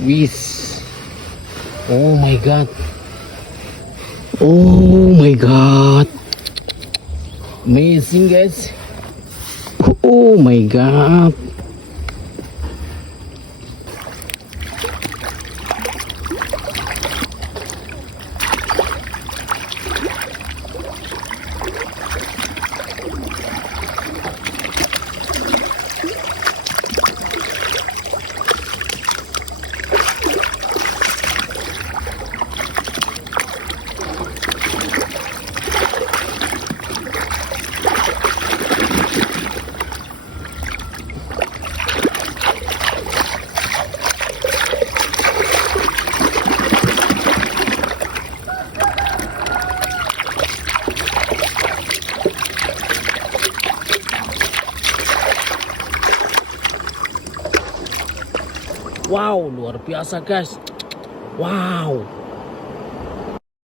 Wish. Oh my god. Oh my god. Amazing guys. Oh my god. Wow, luar biasa guys. Wow.